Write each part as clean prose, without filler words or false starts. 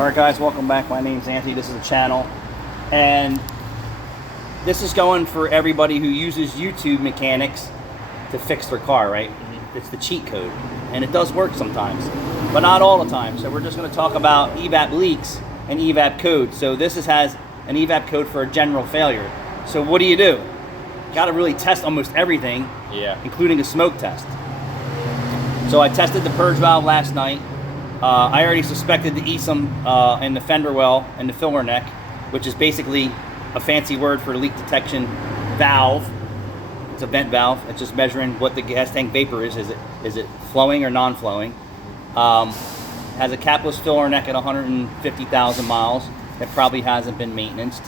Alright guys, welcome back. My name's Anthony, this is the channel. And this is going for everybody who uses YouTube mechanics to fix their car, right? It's the cheat code. And it does work sometimes, but not all the time. So we're just going to talk about evap leaks and evap code. So this has an evap code for a general failure. So what do? You got to really test almost everything, including a smoke test. So I tested the purge valve last night. I already suspected the ESUM in the fender well and the filler neck, which is basically a fancy word for leak detection valve. It's a vent valve. It's just measuring what the gas tank vapor is. Is it flowing or non-flowing? Has a capless filler neck at 150,000 miles. It probably hasn't been maintained.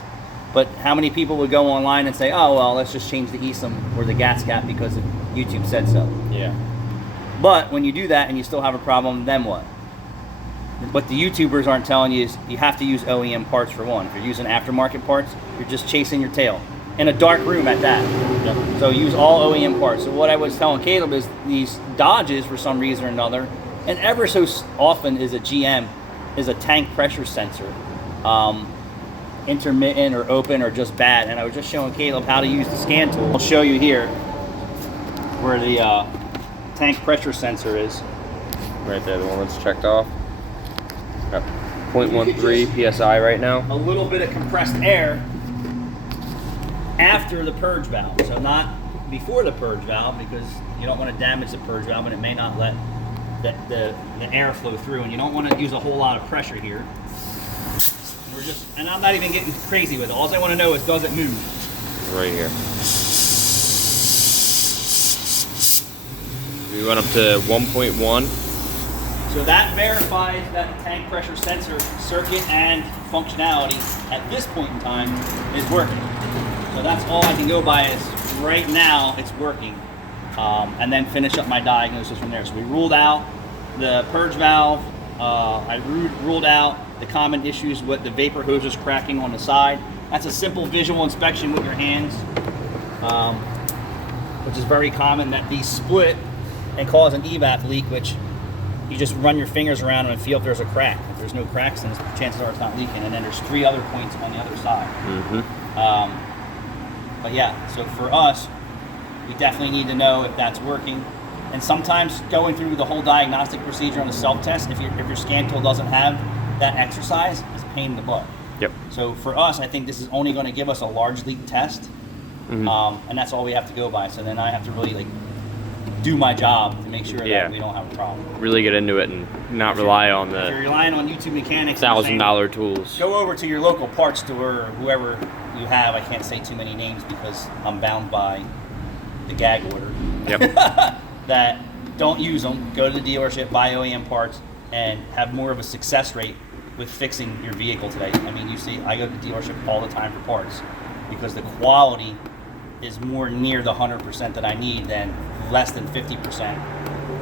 But how many people would go online and say, oh, well, let's just change the ESUM or the gas cap because YouTube said so? Yeah. But when you do that and you still have a problem, then what? What the YouTubers aren't telling you is you have to use OEM parts for one. If you're using aftermarket parts, you're just chasing your tail. In a dark room at that. Yep. So use all OEM parts. So what I was telling Caleb is these Dodges, for some reason or another, and ever so often is a GM, is a tank pressure sensor. Intermittent or open or just bad. And I was just showing Caleb how to use the scan tool. I'll show you here where the tank pressure sensor is. Right there, the one that's checked off. Got 0.13 psi right now. A little bit of compressed air after the purge valve, so not before the purge valve, because you don't want to damage the purge valve and it may not let the air flow through, and you don't want to use a whole lot of pressure here. And I'm not even getting crazy with it. All I want to know is, does it move? Right here. We went up to 1.1. So that verifies that the tank pressure sensor circuit and functionality at this point in time is working. So that's all I can go by is right now it's working. And then finish up my diagnosis from there. So we ruled out the purge valve. I ruled out the common issues with the vapor hoses cracking on the side. That's a simple visual inspection with your hands, which is very common, that these split and cause an evap leak, which you just run your fingers around and feel if there's a crack. If there's no cracks, then chances are it's not leaking. And then there's 3 other points on the other side. But yeah, so for us, we definitely need to know if that's working. And sometimes going through the whole diagnostic procedure on the self-test, if your scan tool doesn't have that exercise, is a pain in the butt. Yep. So for us, I think this is only going to give us a large leak test, and that's all we have to go by. So then I have to really do my job to make sure that we don't have a problem. Really get into it and not rely on If you're the relying on YouTube mechanics, $1,000 tools. Go over to your local parts store or whoever you have. I can't say too many names because I'm bound by the gag order. Yep. That don't use them. Go to the dealership, buy OEM parts, and have more of a success rate with fixing your vehicle today. I mean, you see, I go to the dealership all the time for parts because the quality is more near the 100% that I need than less than 50%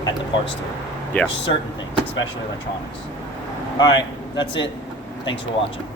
at the parts store. Yeah. For certain things, especially electronics. All right, that's it. Thanks for watching.